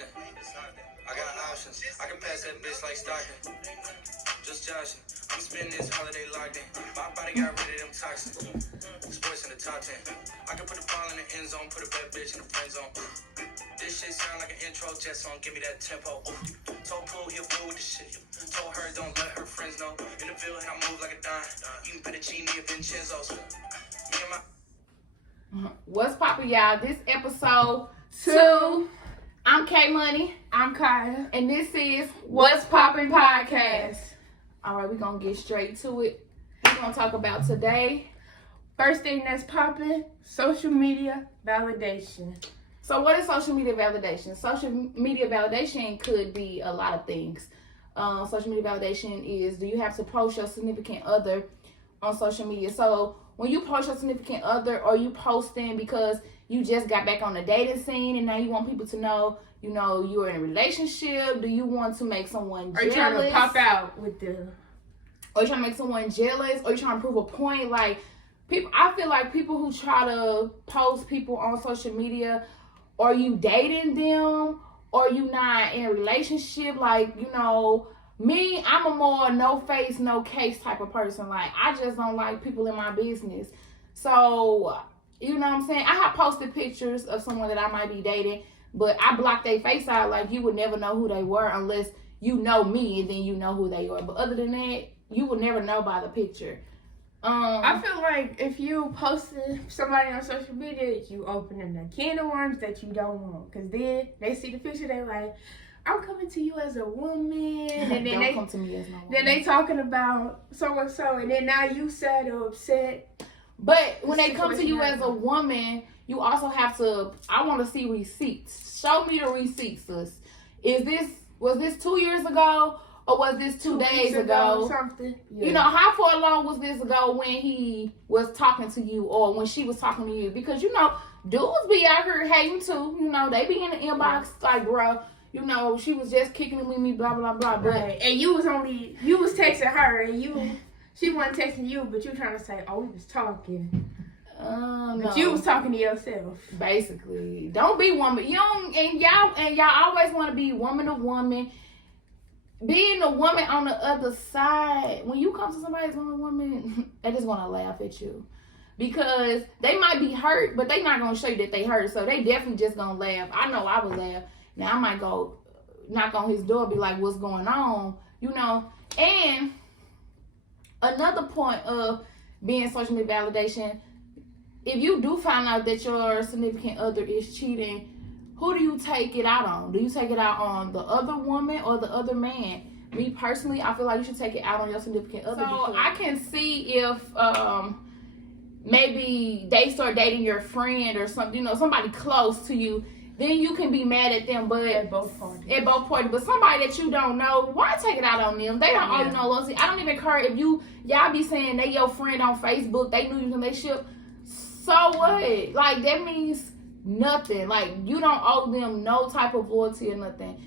Stockton. I got options. I can pass that bitch like Stockton. Just joshing. I'm spending this holiday locked in. My body got rid of them toxins. Sports in the top 10. I can put the ball in the end zone, put a bad bitch in the friend zone. This shit sound like an intro jet song, give me that tempo. Told Pooh he'll fool with the shit. Told her don't let her friends know. In the field, I move like a dime. Eating fettuccine at Vincenzo's. Me and my... What's poppin', y'all? This episode 2. I'm K Money. I'm Kaya. And this is What's Poppin' Podcast. Alright, we're gonna get straight to it. We're gonna talk about today. First thing that's popping, social media validation. So what is social media validation? Social media validation could be a lot of things. Social media validation is, do you have to post your significant other on social media? So when you post your significant other, or you posting because you just got back on the dating scene and now you want people to know, you know, you're in a relationship? Do you want to make someone jealous? Are you trying to pop out with the... Or you trying to make someone jealous? Or you trying to prove a point? Like, people, I feel like people who try to post people on social media, or you dating them, or you not in a relationship, like, you know, me, I'm a more no face, no case type of person. Like, I just don't like people in my business. So, you know what I'm saying? I have posted pictures of someone that I might be dating, but I block their face out. Like, you would never know who they were unless you know me and then you know who they are. But other than that, you would never know by the picture. I feel like if you posted somebody on social media, you opening a can of worms that you don't want. Because then they see the picture, they like, I'm coming to you as a woman. And then Don't they come to me as no woman. Then they talking about so-and-so. And then now you sad or upset. But when they come to you as a woman, you also have to, I want to see receipts. Show me the receipts, sis. Was this 2 years ago? Or was this 2 days ago? Something. Yeah. You know, how far along was this ago when he was talking to you or when she was talking to you? Because, you know, dudes be out here hating too. You know, they be in the inbox like, bro, you know, she was just kicking it with me, blah, blah, blah. But, right. And you was texting her and she wasn't texting you, but you trying to say, oh, we was talking. No. But you was talking to yourself. Basically. Don't be woman. Y'all always want to be woman to woman. Being a woman on the other side, when you come to somebody's woman, they just want to laugh at you. Because they might be hurt, but they not going to show you that they hurt. So they definitely just going to laugh. I know I would laugh. Now I might go knock on his door, be like, what's going on? You know. And another point of being social media validation, if you do find out that your significant other is cheating, who do you take it out on? Do you take it out on the other woman or the other man? Me personally, I feel like you should take it out on your significant other. So I can see if maybe they start dating your friend or something, you know, somebody close to you, then you can be mad at them. But at both parties. But somebody that you don't know, why take it out on them? They don't owe you no loyalty. I don't even care if y'all be saying they your friend on Facebook, they knew you in their ship. So what? Like, that means nothing. Like, you don't owe them no type of loyalty or nothing.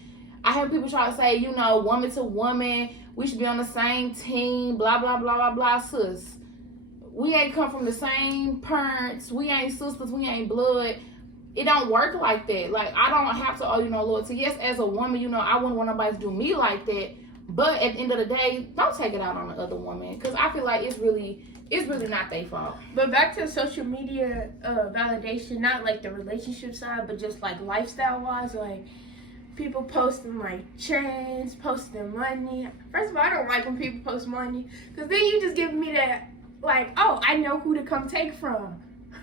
I have people try to say, you know, woman to woman, we should be on the same team, blah, blah, blah, blah, blah. Sis, we ain't come from the same parents. We ain't sisters. We ain't blood. It don't work like that. Like, I don't have to owe you no loyalty. Yes, as a woman, you know, I wouldn't want nobody to do me like that. But at the end of the day, don't take it out on the other woman. Because I feel like it's really not their fault. But back to social media validation, not like the relationship side, but just like lifestyle wise, like people posting like chains, posting money. First of all, I don't like when people post money, because then you just give me that, like, oh, I know who to come take from.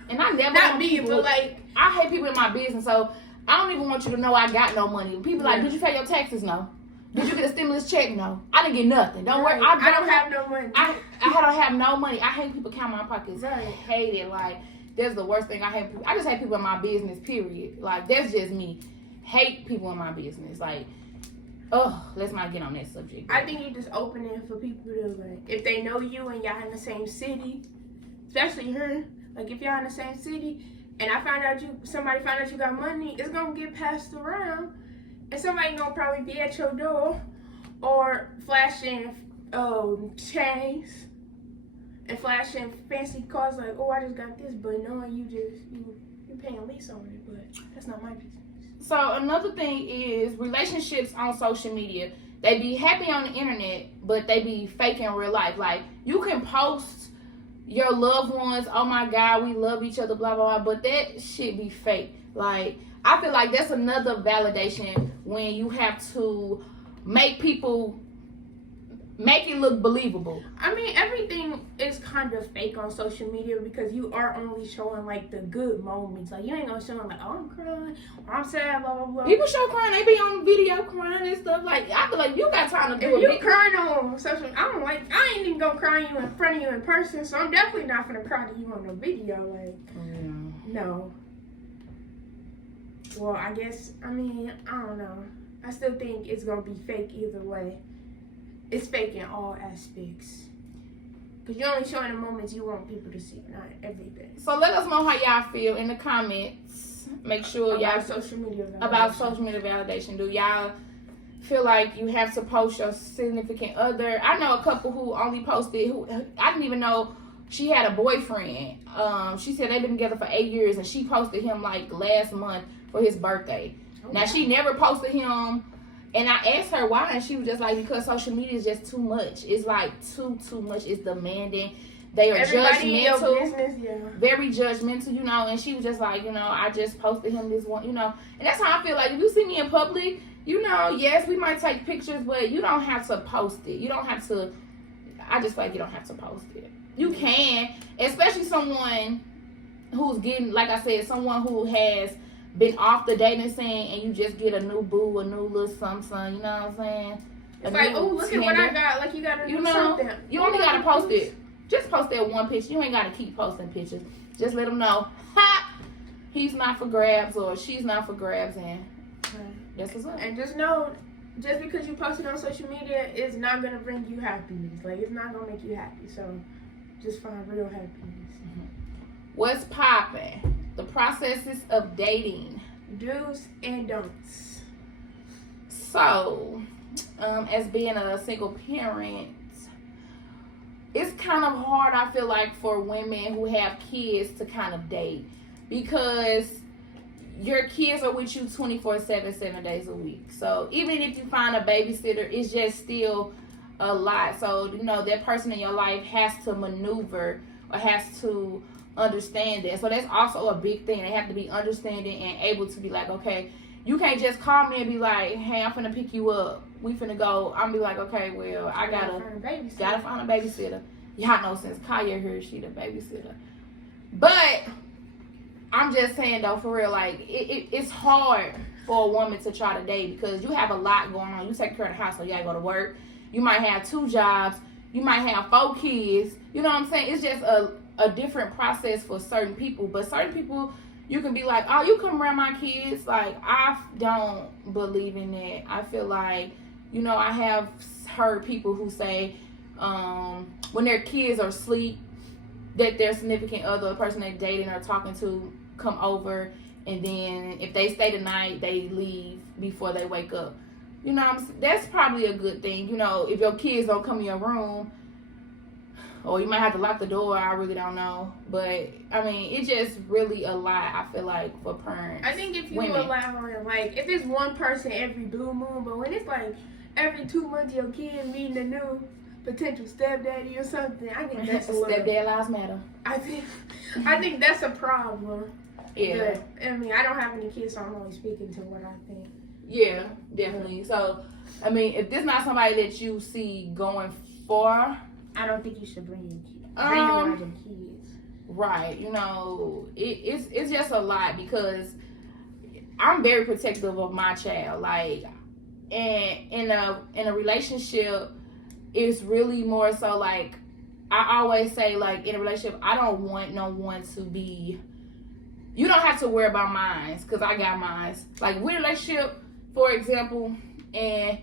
And I never not me, but like, I hate people in my business, so I don't even want you to know I got no money. People like, did you pay your taxes? No. Did you get a stimulus check? No. I didn't get nothing. Don't worry. I don't have no money. I don't have no money. I hate people count my pockets. I hate it. Like, that's the worst thing I hate. I just hate people in my business, period. Like, that's just me. Hate people in my business. Like, let's not get on that subject. I think you just open it for people to, like, if they know you and y'all in the same city, especially her, like, if y'all in the same city, and somebody found out you got money, it's gonna get passed around. And somebody gonna probably be at your door or flashing chains and flashing fancy cars like, oh, I just got this, but knowing you paying lease on it, but that's not my business. So another thing is relationships on social media. They be happy on the internet, but they be fake in real life. Like, you can post your loved ones, oh my God, we love each other, blah, blah, blah, but that shit be fake. Like, I feel like that's another validation when you have to make it look believable. I mean, everything is kind of fake on social media because you are only showing like the good moments. Like, you ain't gonna show them like, oh, I'm crying, or I'm sad, blah blah blah. People show crying, they be on video crying and stuff. Like, I feel like you got time to do if it. You crying on social, I ain't even gonna cry you in front of you in person, so I'm definitely not gonna cry to you on the video. Like, no. Well, I guess, I don't know. I still think it's gonna be fake either way. It's fake in all aspects. Because you're only showing the moments you want people to see, not everything. So let us know how y'all feel in the comments. Make sure about social media validation. Do y'all feel like you have to post your significant other? I know a couple who only posted, who I didn't even know she had a boyfriend. She said they've been together for 8 years, and she posted him like last month for his birthday. Okay. Now, she never posted him. And I asked her why, and she was just like, because social media is just too much. It's like too much. It's demanding. They are judgmental. Very judgmental, you know. And she was just like, I just posted him this one, And that's how I feel like if you see me in public, yes, we might take pictures, but you don't have to post it. You don't have to. I just feel like you don't have to post it. You can, especially someone who's getting, like I said, someone who has been off the dating scene and you just get a new boo, a new little something, you know what I'm saying? It's like, oh, look at what I got. Like, you gotta do something. You only gotta post it. Just post that one picture. You ain't gotta keep posting pictures. Just let them know, he's not for grabs or she's not for grabs, and that's what's up. And just know, just because you post it on social media is not gonna bring you happiness. Like, it's not gonna make you happy. So just find real happiness. What's poppin'? The processes of dating. Do's and don'ts. So, as being a single parent, it's kind of hard, I feel like, for women who have kids to kind of date. Because your kids are with you 24/7, 7 days a week. So, even if you find a babysitter, it's just still a lot. So, that person in your life has to maneuver or has to understand that. So that's also a big thing. They have to be understanding and able to be like, okay, you can't just call me and be like, hey, I'm finna pick you up. We finna go. I'm be like, okay, well, I gotta find a babysitter. Y'all know since Kaya here, she the babysitter. But I'm just saying though, for real, like it's hard for a woman to try to date because you have a lot going on. You take care of the house, so you gotta go to work. You might have 2 jobs. You might have 4 kids. You know what I'm saying? It's just a different process for certain people, but certain people you can be like, oh, you come around my kids. Like, I don't believe in that. I feel like, I have heard people who say when their kids are asleep that their significant other, the person they're dating or talking to, come over, and then if they stay the night, they leave before they wake up. That's probably a good thing. If your kids don't come in your room, or you might have to lock the door. I really don't know. But, it's just really a lot, I feel like, for parents. I think if you allow it, like, if it's one person every blue moon, but when it's like every 2 months your kid meeting a new potential stepdaddy or something, I think that's a little... Stepdad lives matter. I think that's a problem. Yeah. But, I don't have any kids, so I'm only speaking to what I think. Yeah, definitely. So, if this not somebody that you see going far... I don't think you should bring your kids. Bring around your kids. Right. It's just a lot because I'm very protective of my child. Like, and in a relationship, it's really more so like I always say, like, in a relationship, I don't want no one to be. You don't have to worry about mine because I got mine. Like, with a relationship, for example, and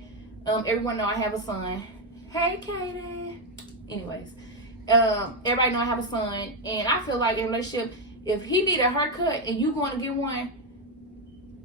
everyone know I have a son. Hey, Katie. Anyways, everybody know I have a son, and I feel like in a relationship, if he need a haircut and you going to get one,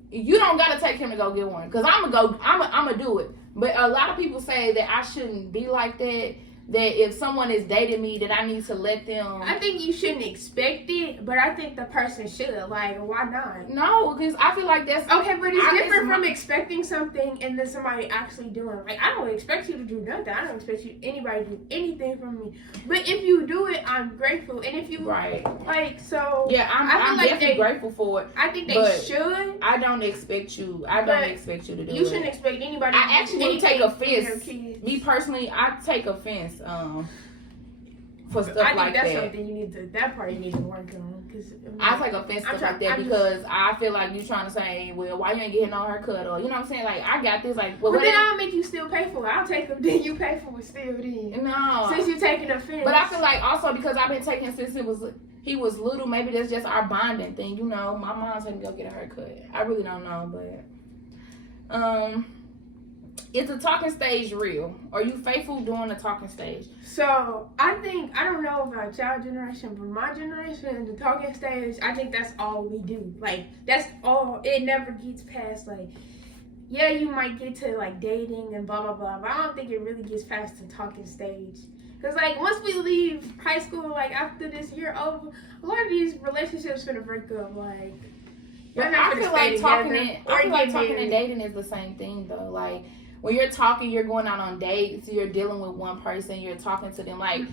you don't gotta take him to go get one, cause I'm gonna do it. But a lot of people say that I shouldn't be like that. That if someone is dating me, that I need to let them. I think you shouldn't expect it, but I think the person should. Like, why not? No, because I feel like that's Okay, but it's different from my- expecting something and then somebody actually doing. Like, I don't expect you to do nothing. I don't expect anybody to do anything from me. But if you do it, I'm grateful. And if you right, like, so yeah, I'm like definitely grateful for it. I think they But should. I don't expect you. I don't expect you to do You it. shouldn't expect anybody. I to do actually take anything for your offense. kids. Me personally, I take offense for stuff I think like that's that. something you need to. That part you need to work on. Cause I take offense stuff like that because I feel like you trying to say, well, why you ain't getting on her cut, or you know what I'm saying? Like, I got this. Like, well, but then I'll make you still pay for it. I'll take them. Then you pay for it still. Then no, since you taking offense. but I feel like also because I've been taking since he was little. Maybe that's just our bonding thing. You know, my mom's had me go get a haircut. I really don't know, but is the talking stage real? Are you faithful during the talking stage? So I think I don't know about y'all generation, but my generation, the talking stage, I think that's all we do. Like that's all. It never gets past like, yeah, you might get to like dating and blah blah blah, but I don't think it really gets past the talking stage. Cause like once we leave high school, like after this year over, a lot of these relationships finna break up. Like, but I feel like talking and dating is the same thing though. Like. When you're talking, you're going out on dates, you're dealing with one person, you're talking to them. Like,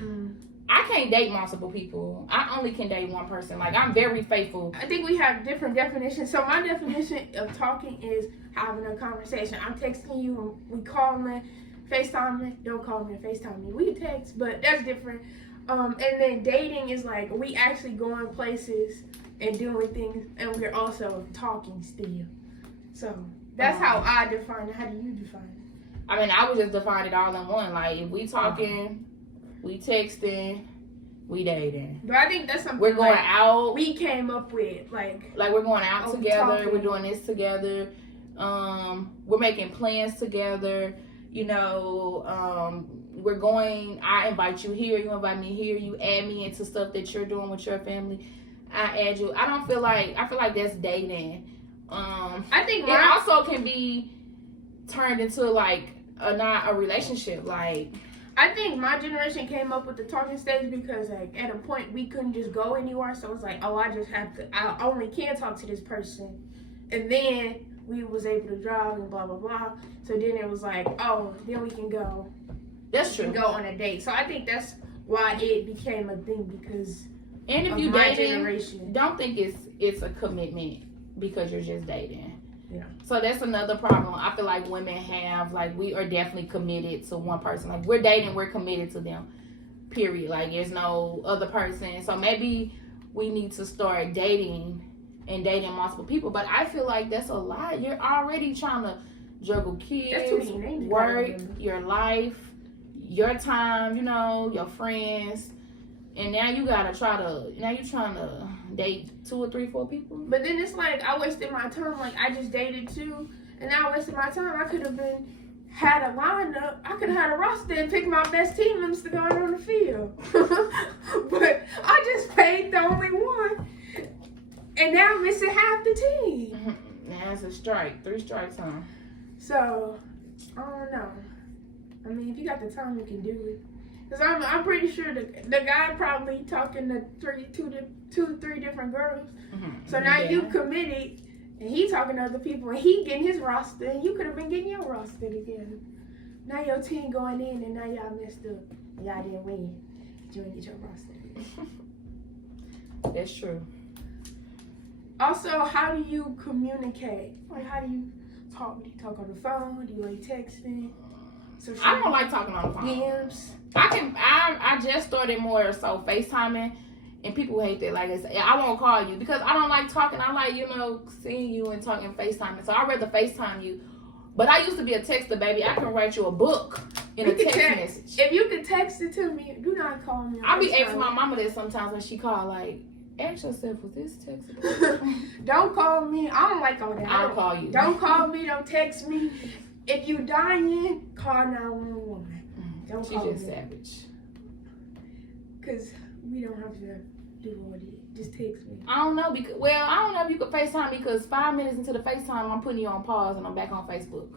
I can't date multiple people. I only can date one person. Like, I'm very faithful. I think we have different definitions. So my definition of talking is having a conversation. I'm texting you, we calling, FaceTiming. Don't call me and FaceTime me. We can text, but that's different. And then dating is like, we actually going places and doing things, and we're also talking still. So that's how I define it. How do you define it? I mean, I would just define it all in one. Like, if we talking, we texting, we dating. But I think that's something we're going out. We came up with like we're going out together. Talking. We're doing this together. We're making plans together. You know, we're going. I invite you here. You invite me here. You add me into stuff that you're doing with your family. I add you. I feel like that's dating. I think it also can be turned into like not a relationship. Like, I think my generation came up with the talking stage because like at a point we couldn't just go anywhere, so it's like, oh, I only can talk to this person, and then we was able to drive and blah blah blah. So then it was like, oh, then we can go. That's true. Go on a date. So I think that's why it became a thing because. And if you dating, don't think it's a commitment because you're just dating. Yeah. So that's another problem I feel like women have. Like, we are definitely committed to one person. Like, we're dating, we're committed to them. Period. Like, there's no other person. So maybe we need to start dating and dating multiple people. But I feel like that's a lot. You're already trying to juggle kids, work, your life, your time, you know, your friends. And now you're trying to date 2 or 3, 4 people. But then it's like I wasted my time. Like I just dated 2, and now I wasted my time. I could have had a lineup. I could have had a roster and picked my best team members to go out on the field. But I just paid the only one, and now I'm missing half the team. Now it's a strike. 3 strikes, huh? So I don't know. I mean, if you got the time, you can do it. Cause I'm pretty sure the guy probably talking to 3 different girls. So now you committed, and he talking to other people, and he getting his roster, and you could have been getting your roster together. Now your team going in, and now y'all messed up. Y'all didn't win. You didn't get your roster. That's true. Also, how do you communicate? Like, how do you talk? Do you talk on the phone? Do you like texting? So I don't like talking on the phone. DMs. I just started more so FaceTiming, and people hate that. Like, I won't call you because I don't like talking. I like, you know, seeing you and talking FaceTiming. So I'd rather FaceTime you. But I used to be a texter, baby. I can write you a book in a text message. If you can text it to me, do not call me. I'll be asking my mama that sometimes when she call, like, ask yourself, was this text? Don't call me. I don't like all that. I don't call you. Don't call me. Don't text me. If you dying, call 911. Don't call me. She's just savage. Because we don't have to do all that. Just text me. I don't know. I don't know if you could FaceTime me because 5 minutes into the FaceTime, I'm putting you on pause and I'm back on Facebook.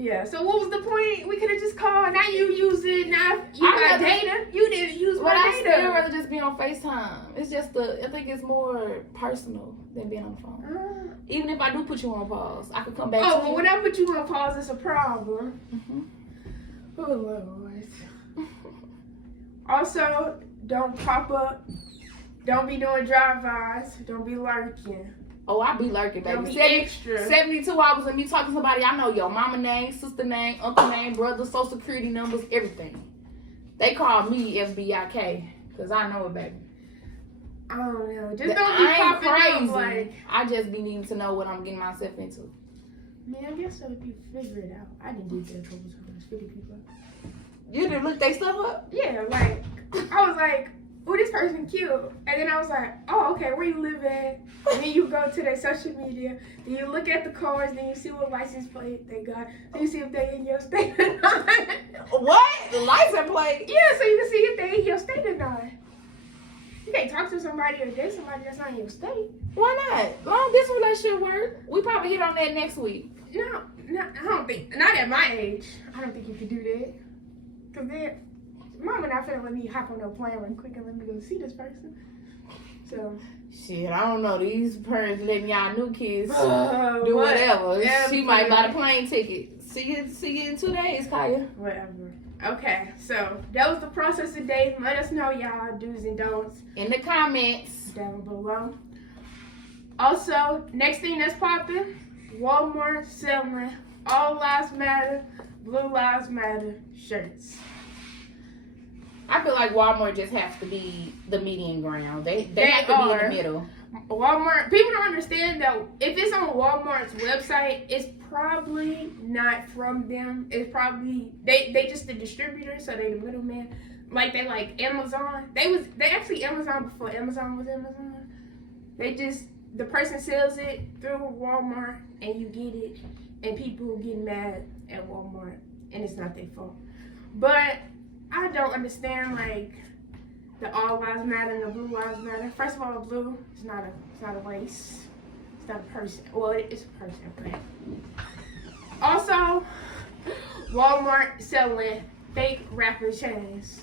Yeah, so what was the point? We could have just called. Now you use it. Now you got data. You didn't use my I data. still rather just be on FaceTime. It's just I think it's more personal than being on the phone. Even if I do put you on pause, I could come back to you. Oh, but when I put you on pause, it's a problem. Mm-hmm. Oh, Lord. Also, don't pop up. Don't be doing drive-bys. Don't be lurking. Oh, I be lurking, baby. Don't be extra. 72 hours of me talking to somebody. I know your mama name, sister name, uncle name, brother, social security numbers, everything. They call me FBIK because I know it, baby. I don't know. Just don't be popping up like. I just be needing to know what I'm getting myself into. Man, I guess so if you figure it out. I didn't do that a couple times. 50 people. You didn't look they stuff up? Yeah, like I was like, oh, this person cute. And then I was like, oh, okay, where you live at? And then you go to their social media. Then you look at the cars. Then you see what license plate they got. Then you see if they in your state or not. What? The license plate? Yeah, so you can see if they in your state or not. You can't talk to somebody or date somebody that's not in your state. Why not? Long distance relationship work. We probably hit on that next week. No, I don't think. Not at my age. I don't think you could do that. Cause then, Mama not finna let me hop on a plane real quick and let me go see this person. So. Shit, I don't know. These parents letting y'all new kids do what? whatever. Yeah, She might buy the plane ticket. See you in 2 days, Kaya. Whatever. Okay, so that was the process today. Let us know y'all do's and don'ts In the comments. down below. Also, next thing that's popping, Walmart selling All Lives Matter, Blue Lives Matter shirts. I feel like Walmart just has to be the median ground. They have to be in the middle. Walmart, people don't understand that if it's on Walmart's website, it's probably not from them. It's probably they just the distributor, so they the middleman. Like they like Amazon. They actually Amazon before Amazon was Amazon. The person sells it through Walmart and you get it, and people get mad at Walmart and it's not their fault. But I don't understand like the All Lives Matter and the Blue Lives Matter. First of all, blue is not a race. It's not a person. Well, it's a person, but also Walmart selling fake rapper chains.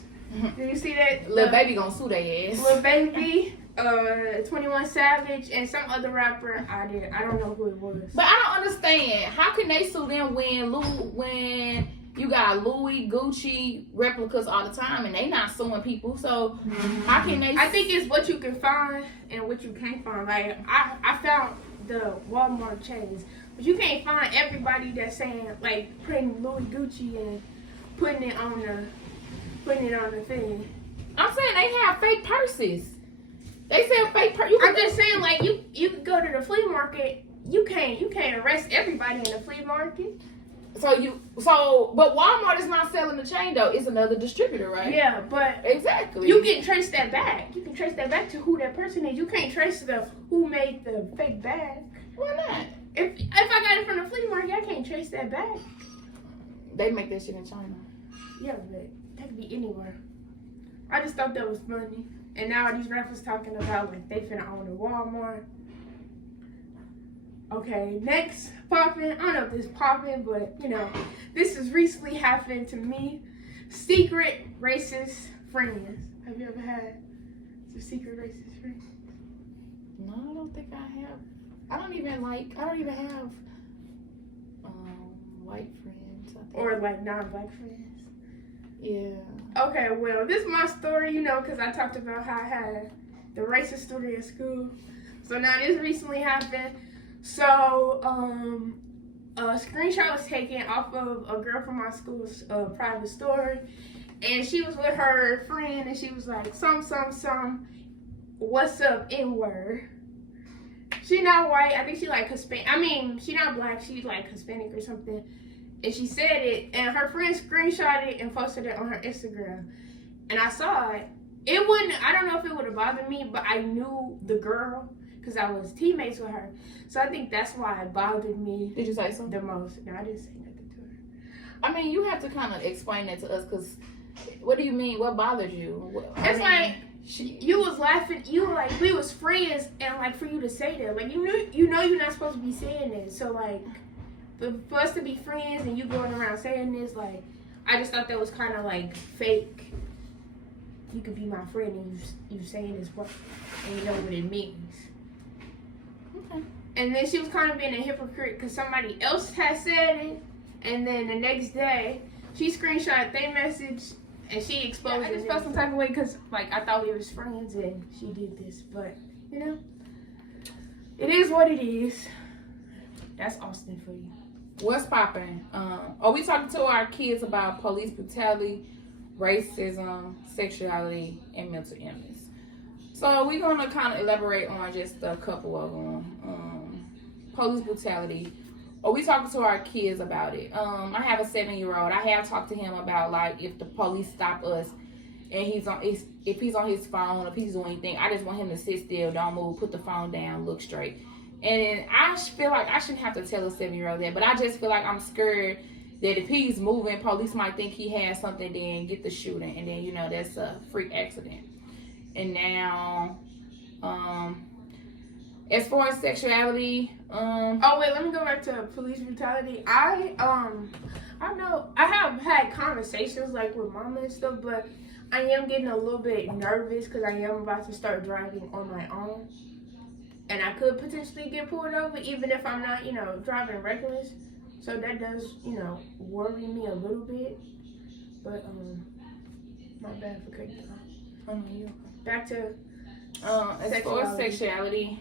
Do you see that? Lil Baby gonna sue their ass. Lil Baby, 21 Savage, and some other rapper. I don't know who it was. But I don't understand. How can they sue them when you got Louis, Gucci replicas all the time, and they not suing people? So how can they? I think it's what you can find and what you can't find. Like I found the Walmart chains, but you can't find everybody that's saying like putting Louis Gucci and putting it on the thing. I'm saying they have fake purses. They sell fake purses. I'm just saying like you can go to the flea market. You can't arrest everybody in the flea market. But Walmart is not selling the chain though. It's another distributor, right? Yeah, but exactly. You can trace that back. You can trace that back to who that person is. You can't trace who made the fake bag. Why not? If I got it from the flea market, I can't trace that back. They make that shit in China. Yeah, but that could be anywhere. I just thought that was funny. And now these rappers talking about like they finna own a Walmart. Okay, next Poppin. I don't know if this Poppin, but you know, this has recently happened to me. Secret racist friends. Have you ever had some secret racist friends? No, I don't think I have. I don't even have white friends. I think. Or like non-black friends. Yeah. Okay, well, this is my story, you know, because I talked about how I had the racist story at school. So now this recently happened. So, a screenshot was taken off of a girl from my school's private story, and she was with her friend, and she was like, what's up, N-word? She not white. I think she like Hispanic. I mean, she not black. She's like Hispanic or something. And she said it, and her friend screenshotted it and posted it on her Instagram. And I saw it. It wouldn't, I don't know if it would have bothered me, but I knew the girl because I was teammates with her. So I think that's why it bothered me. Did you say something? The most. No, I didn't say nothing to her. I mean, you have to kind of explain that to us because what do you mean? What bothered you? It's like, you was laughing, you were like, we was friends, and like for you to say that, like you know you're not supposed to be saying it. So like, for us to be friends and you going around saying this, like, I just thought that was kind of like fake. You could be my friend and you saying this word and you know what it means. Okay. And then she was kind of being a hypocrite because somebody else had said it, and then the next day she screenshot their message and she exposed it. I just felt some type of way because, like, I thought we was friends and she did this, but you know, it is what it is. That's Austin for you. What's poppin'? Are we talking to our kids about police brutality, racism, sexuality, and mental illness? So we're gonna kind of elaborate on just a couple of them. Police brutality. Are we talking to our kids about it? I have a 7-year-old. I have talked to him about, like, if the police stop us and if he's on his phone, if he's doing anything, I just want him to sit still, don't move, put the phone down, look straight. And I feel like I shouldn't have to tell a 7-year-old that, but I just feel like I'm scared that if he's moving, police might think he has something, then get the shooting, and then, you know, that's a freak accident. And now, as far as sexuality, oh wait, let me go back to police brutality. I know I have had conversations like with mama and stuff, but I am getting a little bit nervous because I am about to start driving on my own. And I could potentially get pulled over even if I'm not, you know, driving reckless. So that does, you know, worry me a little bit. But, my bad for cutting you off. Back to as far as sexuality,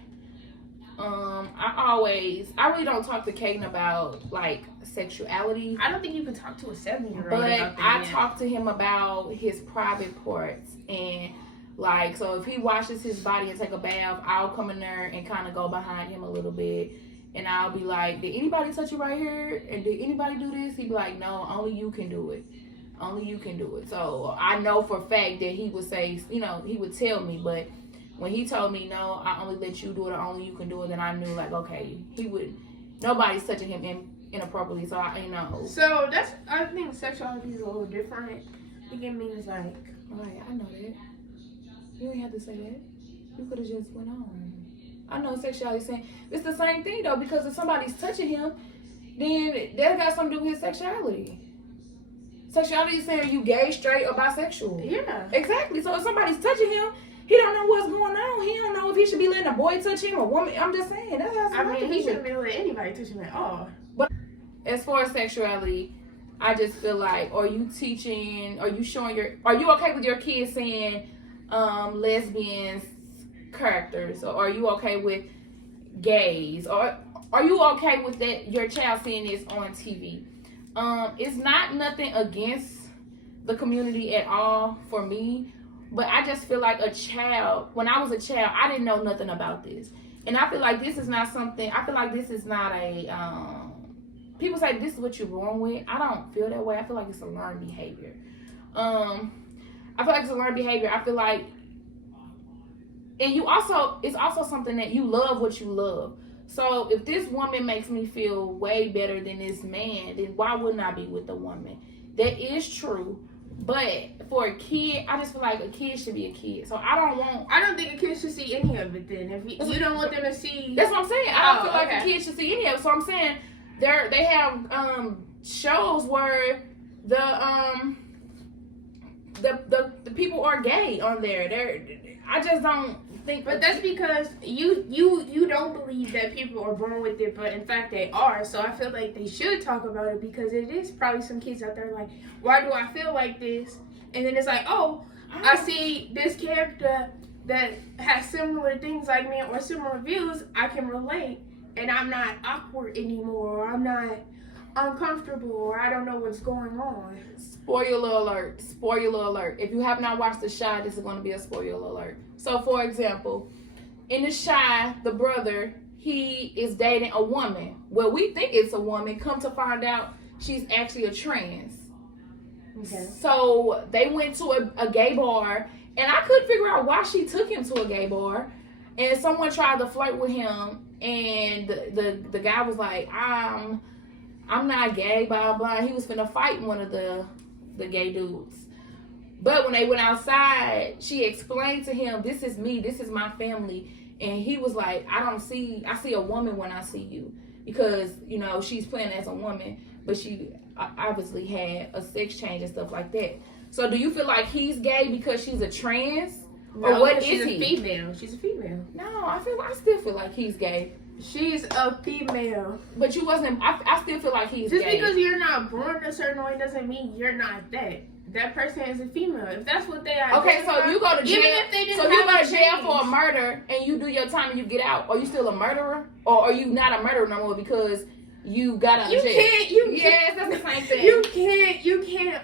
I really don't talk to Caden about, like, sexuality. I don't think you can talk to a 7-year-old but about that. I talk to him about his private parts. And, like, so if he washes his body and take a bath, I'll come in there and kind of go behind him a little bit. And I'll be like, did anybody touch you right here? And did anybody do this? He'd be like, no, only you can do it. Only you can do it. So I know for a fact that he would say, you know, he would tell me. But when he told me, no, I only let you do it, or only you can do it, then I knew, like, okay, nobody's touching him inappropriately. So I, you know. So I think sexuality is a little different. I think it means, like. Right, I know that. You ain't have to say that. You could have just went on. I know sexuality is saying it's the same thing though, because if somebody's touching him, then that got something to do with his sexuality. Sexuality is saying you gay, straight, or bisexual. Yeah. Exactly. So if somebody's touching him, he don't know what's going on. He don't know if he should be letting a boy touch him or woman. I'm just saying. That's how I mean, he shouldn't be letting anybody touch him at all. But as far as sexuality, I just feel like, are you okay with your kids saying lesbians characters, or are you okay with gays, or are you okay with that your child seeing this on TV? It's not nothing against the community at all for me, but I just feel like when I was a child, I didn't know nothing about this, and I feel like this is not something. I feel like this is not a. People say this is what you're born with. I don't feel that way. I feel like it's a learned behavior. I feel like it's a learned behavior. I feel like, and it's also something that you love what you love. So if this woman makes me feel way better than this man, then why wouldn't I be with the woman? That is true. But for a kid, I just feel like a kid should be a kid. So I don't think a kid should see any of it then. If you don't want them to see. That's what I'm saying. I don't feel like a kid should see any of it. So I'm saying they have shows where the people are gay on there. I just don't think. But that's because you don't believe that people are born with it, but in fact they are. So I feel like they should talk about it, because it is probably some kids out there like, why do I feel like this? And then it's like, oh, I see this character that has similar things like me or similar views. I can relate, and I'm not awkward anymore. Or I'm not uncomfortable, or I don't know what's going on. Spoiler alert. Spoiler alert. If you have not watched The Shy, this is going to be a spoiler alert. So, for example, in The Shy, the brother, he is dating a woman. Well, we think it's a woman. Come to find out, she's actually a trans. Okay. So, they went to a gay bar, and I couldn't figure out why she took him to a gay bar. And someone tried to flirt with him, and the guy was like, I'm not gay, blah, blah. He was finna fight one of the gay dudes. But when they went outside, she explained to him, this is me, this is my family. And he was like, I see a woman when I see you. because, you know, she's playing as a woman, but she obviously had a sex change and stuff like that. So do you feel like he's gay because she's a trans? No, or what she's is a he? female. She's a female. No, I still feel like he's gay. She's a female. But you wasn't. I still feel like he's just gay. because you're not born a certain way doesn't mean you're not that. That person is a female. If that's what they are. Okay, so you go to jail. Even if they didn't so you have go to jail change. for a murder and you do your time and you get out. Are you still a murderer, or are you not a murderer no more because you got out of jail? Yes, that's the same thing. You can't.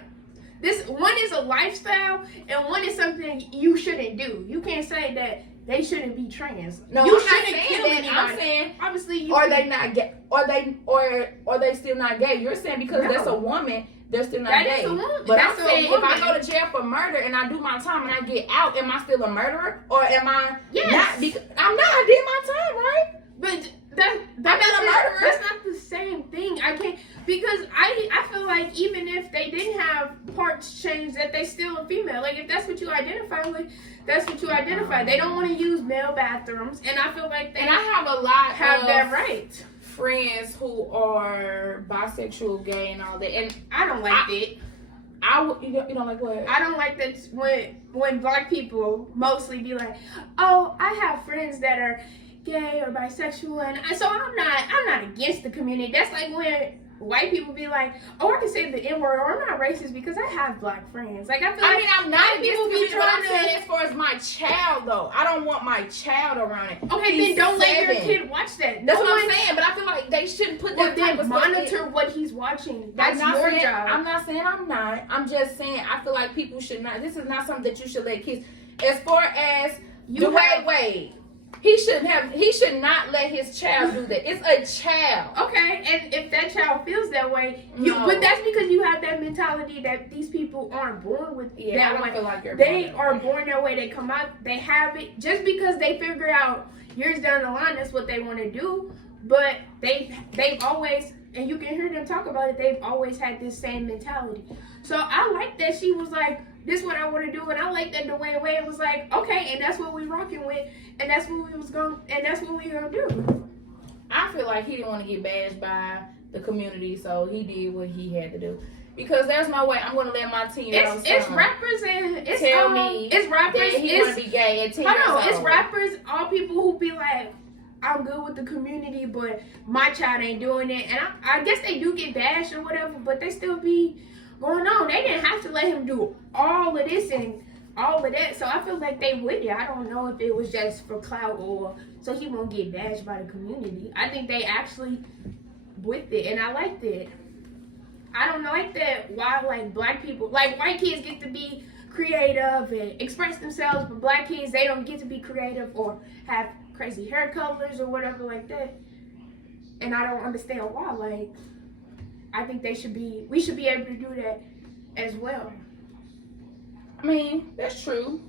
This one is a lifestyle and one is something you shouldn't do. You can't say that they shouldn't be trans. No, you I'm not shouldn't saying kill that. anybody. I'm saying, obviously, you are they not gay? Are they still not gay? You're saying because No. that's a woman, they're still not That gay. is a woman. But That's I'm a saying, if woman. I go to jail for murder and I do my time and I get out, am I still a murderer, or am I Yes. not? Because I'm not. I did my time, right? But I'm not a murderer. That's not the same thing. I can't, because I feel like even if they didn't have parts changed, that they still a female. Like if that's what you identify with, that's what you identify. They don't want to use male bathrooms, and I feel like they And I have a lot have of that right. friends who are bisexual, gay, and all that. And I don't like it. you don't like what? I don't like that when black people mostly be like, oh, I have friends that are gay or bisexual, and so I'm not against the community. That's like when white people be like, oh, I can say the N-word, or I'm not racist because I have black friends. Like I feel like I'm not against people people, be but I'm trying saying as far as my child though, I don't want my child around it. okay, He's then don't let your 7. kid watch that. That's No what I'm one- saying, but I feel like they shouldn't put Well, that type then of stuff in. monitor what he's watching. That's I'm not your saying, job. I'm not saying I'm not. I'm just saying I feel like people should not. This is not something that you should let kids. As far as Dwayne Wade, he should not let his child do that. It's a child. Okay, and if that child feels that way, No. but that's because you have that mentality that these people aren't born with Yeah, I that don't way. feel like you're They born that are way. born that way. They come out, they have it. Just because they figure out years down the line that's what they want to do, but they've always, and you can hear them talk about it, they've always had this same mentality. So I like that she was like, this is what I want to do, and I like that Dwayne Wade was like, okay, and that's what we rocking with, and that's what we gonna do. I feel like he didn't want to get bashed by the community, so he did what he had to do. Because there's no way I'm gonna let my 10-year-old It's son rappers and it's tell me it's rappers. that he want to be gay at 10 years old. It's rappers. All people who be like, I'm good with the community, but my child ain't doing it. And I guess they do get bashed or whatever, but they still be going on. They didn't have to let him do all of this and all of that. So I feel like they with it. I don't know if it was just for clout or so he won't get bashed by the community. I think they actually with it, and I like that. I don't like that why like black people, like white kids get to be creative and express themselves, but black kids, they don't get to be creative or have crazy hair colors or whatever like that. And I don't understand why. Like, I think we should be able to do that as well. I mean, that's true.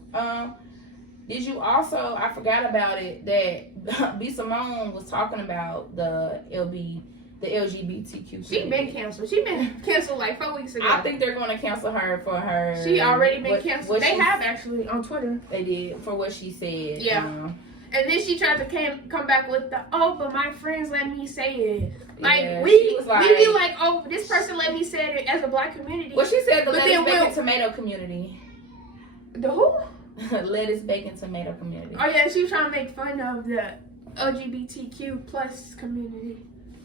Did you also, I forgot about it, that B. Simone was talking about the LGBTQ. She been canceled. She been canceled like 4 weeks ago. I think they're going to cancel her for her. She already been canceled. They she- have actually on Twitter. They did, for what she said. Yeah. And then she tried to come back with the, oh, but my friends let me say it. Like, Yeah, we she was be like, oh, this person let me say it as a black community. Well, she said the But lettuce, then bacon, tomato community. The who? Lettuce, bacon, tomato community. Oh, yeah, she trying to make fun of the LGBTQ plus community.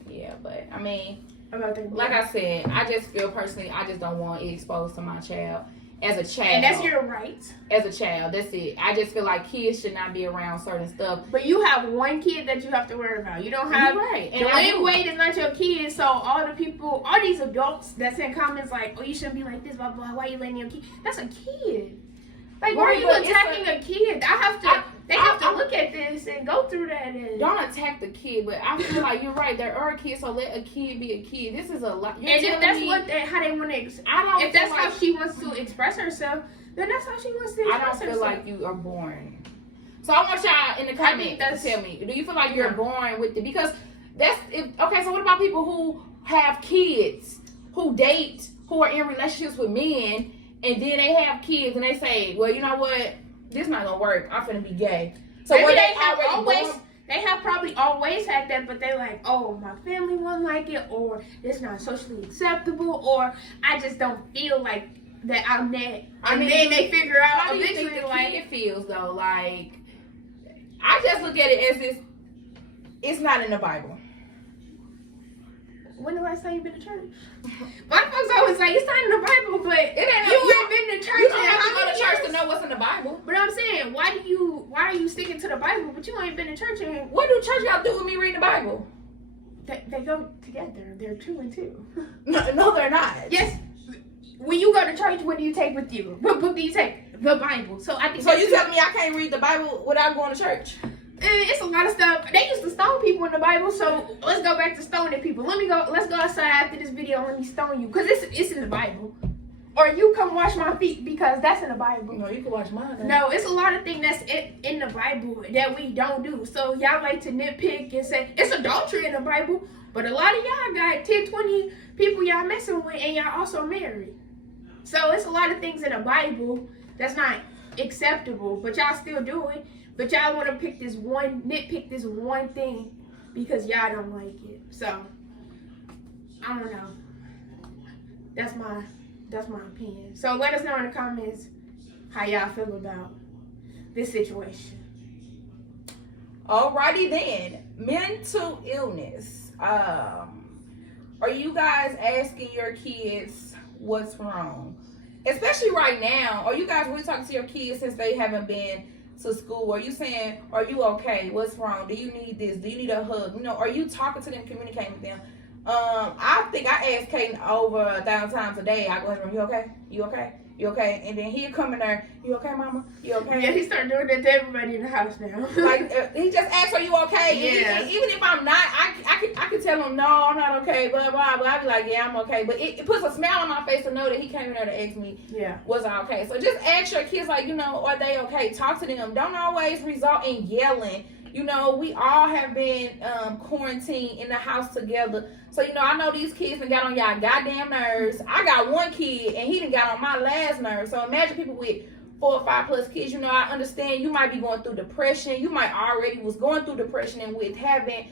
Yeah, but, I mean, About their like I said, I just feel personally, I just don't want it exposed to my child. As a child. And that's your right. As a child, that's it. I just feel like kids should not be around certain stuff. But you have one kid that you have to worry about. You don't have... You're right. And I Dwayne do. Wade is not your kid, so all the people, all these adults that's in comments like, oh, you shouldn't be like this, blah, blah, why you letting your kid... That's a kid. Like, why are Right, you but it's attacking a kid? They have to look at this and go through that. And Don't attack the kid, but I feel like you're right. There are kids, so let a kid be a kid. This is a lot. You're if telling that's me, how they want to... I don't If that's feel how like, she wants to express herself, then that's how she wants to I express don't feel herself. like you are born. So I want y'all in the comments to tell me, do you feel like you're born with it? Because okay, so what about people who have kids, who date, who are in relationships with men, and then they have kids and they say, well, you know what? This not gonna work. I'm finna be gay. So Maybe were they have already always... born? They have probably always had that, but they're like, oh, my family won't like it, or it's not socially acceptable, or I just don't feel like that I'm that. And then they figure out how do you eventually, think the like, kid feels though? Like, I just look at it as it's not in the Bible. when the last time you been to church? My folks always say it's not in the Bible, but It ain't. you ain't been to church. You don't in have how to go many to church years? to know what's in the Bible. But I'm saying, why are you sticking to the Bible, but you ain't been to church? And What do church got to do with me reading the Bible? they go together. They're 2 and 2. No, they're not. Yes. When you go to church, what do you take with you? What book do you take? The Bible. So I think. So you telling me I can't read the Bible without going to church? It's a lot of stuff. They used to stone people in the Bible, so let's go back to stoning people. Let's go outside after this video and let me stone you, because it's in the Bible. Or you come wash my feet, because that's in the Bible. No, you can watch mine. Then. No, it's a lot of things that's in the Bible that we don't do. So y'all like to nitpick and say it's adultery in the Bible, but a lot of y'all got 10, 20 people y'all messing with, and y'all also married. So it's a lot of things in the Bible that's not acceptable, but y'all still do it. But y'all want to nitpick this one thing because y'all don't like it. So I don't know. That's my opinion. So let us know in the comments how y'all feel about this situation. Alrighty then. Mental illness. Are you guys asking your kids what's wrong? Especially right now. Are you guys really talking to your kids since they haven't been to school? Are you saying, are you okay? What's wrong? Do you need this? Do you need a hug? You know, are you talking to them, communicating with them? I think I ask Kaden over 1,000 times a day. I go ahead and you okay? You okay? You okay? And then he'll come in there, you okay, mama? You okay? Yeah, he started doing that to everybody in the house now. Like, he just asks, are you okay? Yeah. And even if I'm not, I can tell him, no, I'm not okay, blah, blah, blah. I'll be like, yeah, I'm okay. But it puts a smile on my face to know that he came in there to ask me, yeah, was I okay? So just ask your kids, like, you know, are they okay? Talk to them. Don't always result in yelling. You know, we all have been quarantined in the house together. So, you know, I know these kids done got on y'all goddamn nerves. I got one kid, and he done got on my last nerve. So imagine people with 4 or 5 plus kids. You know, I understand you might be going through depression. You might already was going through depression, and with having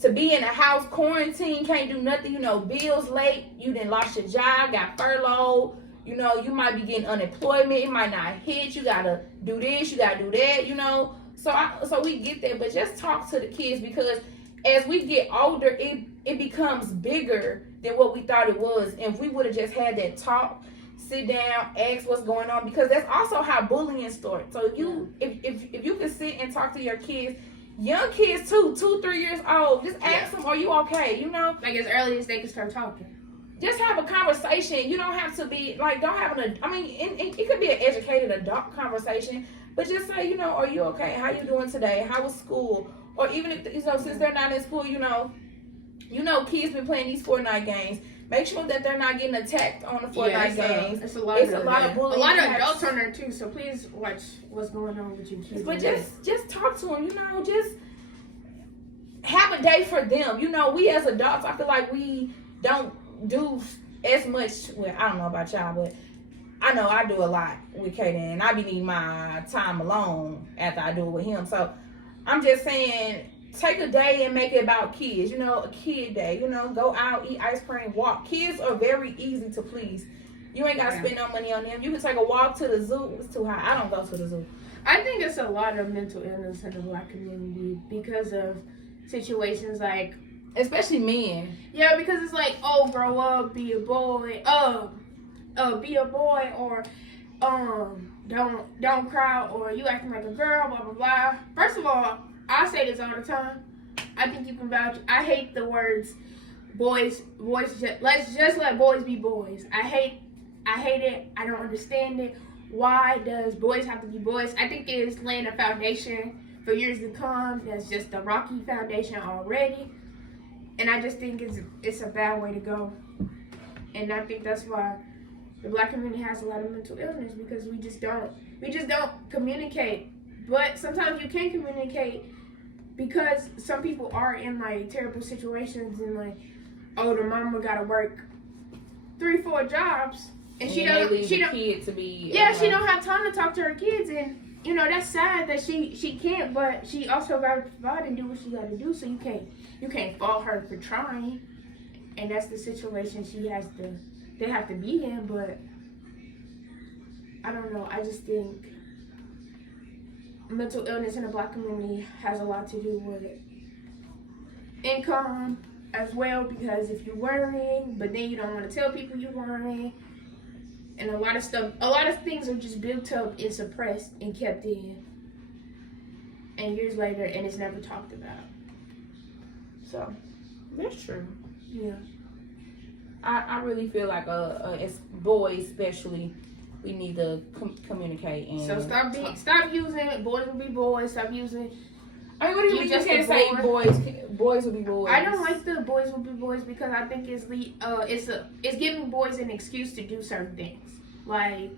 to be in the house, quarantine, can't do nothing. You know, bills late. You done lost your job, got furloughed. You know, you might be getting unemployment. It might not hit. You got to do this. You got to do that, you know. So we get that, but just talk to the kids, because as we get older, it becomes bigger than what we thought it was. And if we would have just had that talk, sit down, ask what's going on, because that's also how bullying starts. So if you can sit and talk to your kids, young kids too, 2, 3 years old, just ask them, are you okay? You know, like as early as they can start talking. Just have a conversation. You don't have to be like, don't have it could be an educated adult conversation. But just say, you know, are you okay? How you doing today? How was school? Or even if, you know, since they're not in school, you know, kids been playing these Fortnite games. Make sure that they're not getting attacked on the Fortnite games. It's a lot of bullying. A lot of adults on there too. So please watch what's going on with your kids. But just talk to them. You know, just have a day for them. You know, we as adults, I feel like we don't do as much. Well, I don't know about y'all, but I know I do a lot with Kaden, and I be needing my time alone after I do it with him. So I'm just saying, take a day and make it about kids. You know, a kid day. You know, go out, eat ice cream, walk. Kids are very easy to please. You ain't got to spend no money on them. You can take a walk to the zoo. It's too high. I don't go to the zoo. I think it's a lot of mental illness in the Black community because of situations like, especially men. Yeah, because it's like, oh, grow up, be a boy. Be a boy, or don't cry, or you acting like a girl, blah blah blah. First of all, I say this all the time. I think you can vouch. I hate the words boys. Let's just let boys be boys. I hate it. I don't understand it. Why does boys have to be boys? I think it's laying a foundation for years to come. That's just a rocky foundation already, and I just think it's a bad way to go. And I think that's why the Black community has a lot of mental illness, because we just don't communicate. But sometimes you can communicate, because some people are in like terrible situations, and like, oh, the mama gotta work 3-4 jobs, and she don't have time to talk to her kids, and you know, that's sad that she can't, but she also got to provide and do what she got to do. So you can't fault her for trying, and that's the situation they have to be in. But I don't know. I just think mental illness in the Black community has a lot to do with income as well, because if you're worrying, but then you don't want to tell people you're worrying, and a lot of things are just built up and suppressed and kept in, and years later, and it's never talked about. So That's true. yeah. I really feel like as boys especially, we need to communicate and So stop using boys will be boys. Stop using. I mean, what do you mean? You can't say boys will be boys. I don't like the boys will be boys because I think it's giving boys an excuse to do certain things. Like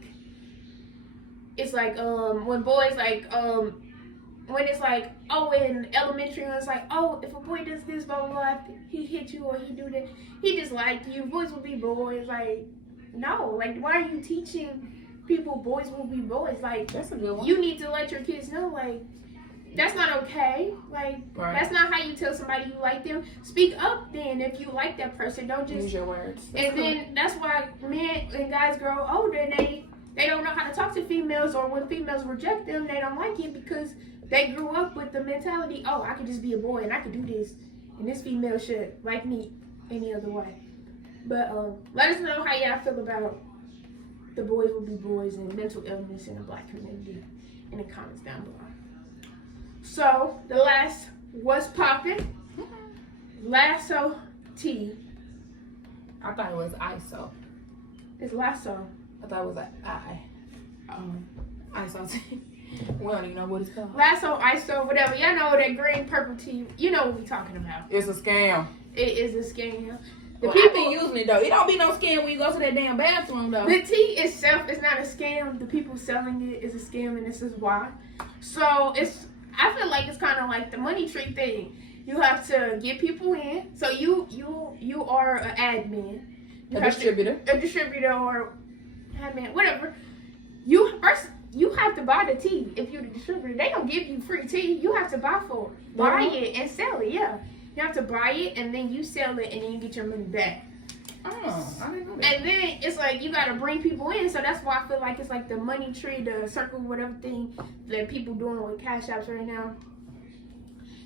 it's like when boys like when it's like, oh, in elementary, it's like, oh, if a boy does this, blah blah blah, he hit you or he do that, he just like you. Boys will be boys. Like, no, like, why are you teaching people boys will be boys? Like, That's a good one. you need to let your kids know, like, that's not okay. Like, Right. that's not how you tell somebody you like them. Speak up then if you like that person. Don't just Use your words. and then that's why men and guys grow older and they don't know how to talk to females, or when females reject them, they don't like it because they grew up with the mentality, oh, I could just be a boy and I could do this, and this female should like me any other way. But let us know how y'all feel about the boys will be boys and mental illness in the Black community in the comments down below. So the last was Poppin. Lasso tea. I thought it was ISO. It's lasso. I thought it was ISO tea. We don't even know what it's called. Lasso, ISO, whatever. Y'all know that green, purple tea. You know what we talking about. It's a scam. It is a scam. Well, people be using it though. It don't be no scam when you go to that damn bathroom though. The tea itself is not a scam. The people selling it is a scam, and this is why. So I feel like it's kind of like the money tree thing. You have to get people in. So you are an admin. A distributor or admin, whatever. You have to buy the tea if you're the distributor. They don't give you free tea. You have to buy for it. Buy it and sell it, yeah. You have to buy it and then you sell it and then you get your money back. Oh, I didn't know that. And then it's like you gotta bring people in, so that's why I feel like it's like the money tree, the circle, whatever thing that people doing with cash apps right now.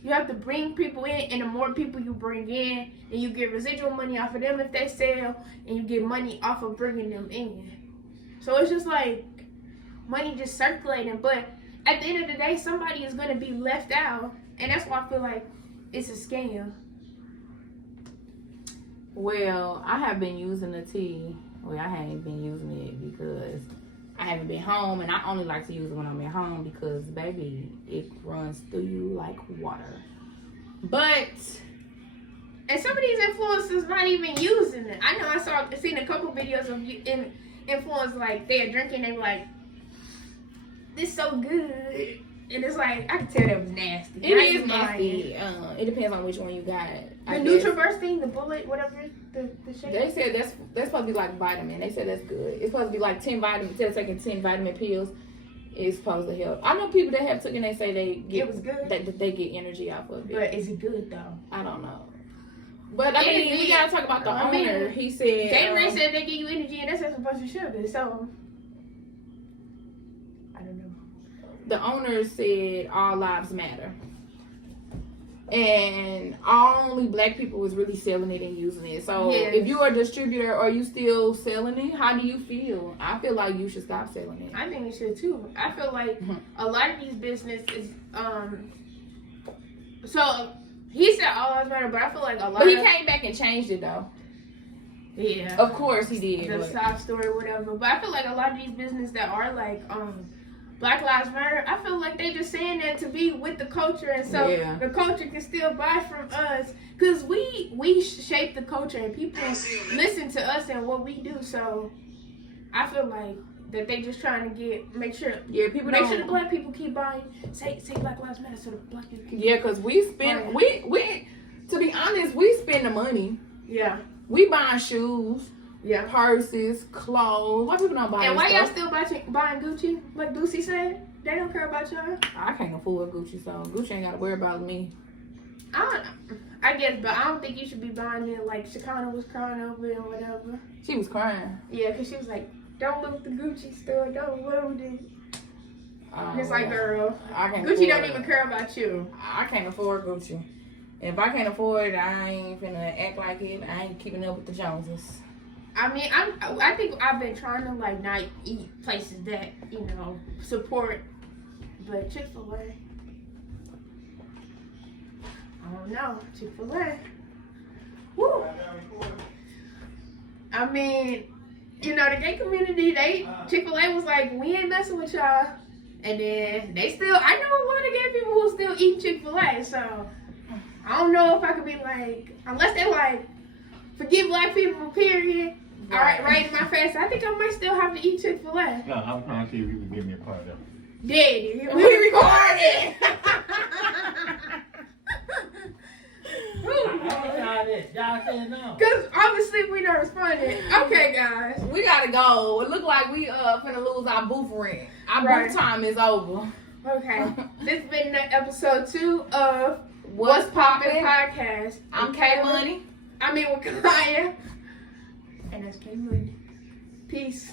You have to bring people in, and the more people you bring in, and you get residual money off of them if they sell, and you get money off of bringing them in. So it's just like money just circulating, but at the end of the day, somebody is gonna be left out, and that's why I feel like it's a scam. Well, I have been using the tea. Well, I haven't been using it because I haven't been home, and I only like to use it when I'm at home because, baby, it runs through you like water. But and some of these influencers not even using it. I know I seen a couple videos of influencers like they're drinking, they were like, this so good. And it's like, I can tell that was nasty. it is nasty. It depends on which one you got. The Nutriverse thing, the bullet, whatever, the shake. They said that's supposed to be like vitamin. They said that's good. It's supposed to be like 10 vitamins. Instead of taking 10 vitamin pills, it's supposed to help. I know people that have taken. They say they get it was good. That they get energy off of it. But is it good though? I don't know. But I mean, we gotta talk about the owner. He said they said they give you energy, and that's a bunch of sugar. So I don't know. The owner said all lives matter. And only black people was really selling it and using it. So if you're a distributor, are you still selling it? How do you feel? I feel like you should stop selling it. I think you should too. I feel like a lot of these businesses, so he said all lives matter, but I feel like a lot But he came back and changed it though. Yeah. Of course he did. The side story, whatever. But I feel like a lot of these businesses that are like, Black Lives Matter, I feel like they just saying that to be with the culture, and so the culture can still buy from us, because we shape the culture and people listen to us and what we do. So I feel like that they just trying to make sure the black people keep buying. Say Black Lives Matter so the black people keep buying. Because we spend we to be honest, we spend the money. Yeah. We buying shoes. Yeah. Purses, clothes. Why people don't buy And why stuff? y'all still buying Gucci, like Boosie said? They don't care about y'all. I can't afford Gucci, so Gucci ain't gotta worry about me. I guess, but I don't think you should be buying it like Shakana was crying over it or whatever. She was crying. Yeah, because she was like, don't look the Gucci store, don't load it. And it's like, girl, Gucci don't even care about you. I can't afford Gucci. If I can't afford it, I ain't finna act like it. I ain't keeping up with the Joneses. I mean, I think I've been trying to like not eat places that, you know, support, but Chick-fil-A, I don't know, Chick-fil-A. Woo. I mean, you know, the gay community, Chick-fil-A was like, we ain't messing with y'all. And then I know a lot of gay people who still eat Chick-fil-A, so I don't know if I could be like, unless they like, forgive black people, period. All right in my face. I think I might still have to eat Chick-fil-A. No, I'm trying to see if you can give me a part of that. Daddy, we recorded. Y'all said no. Because obviously we not responding. Okay, guys. We gotta go. It look like we finna lose our booth rent. Our booth time is over. Okay. This has been episode 2 of What's Poppin' podcast. I'm K Money. I'm in with Kaya. And that's K Money. Peace.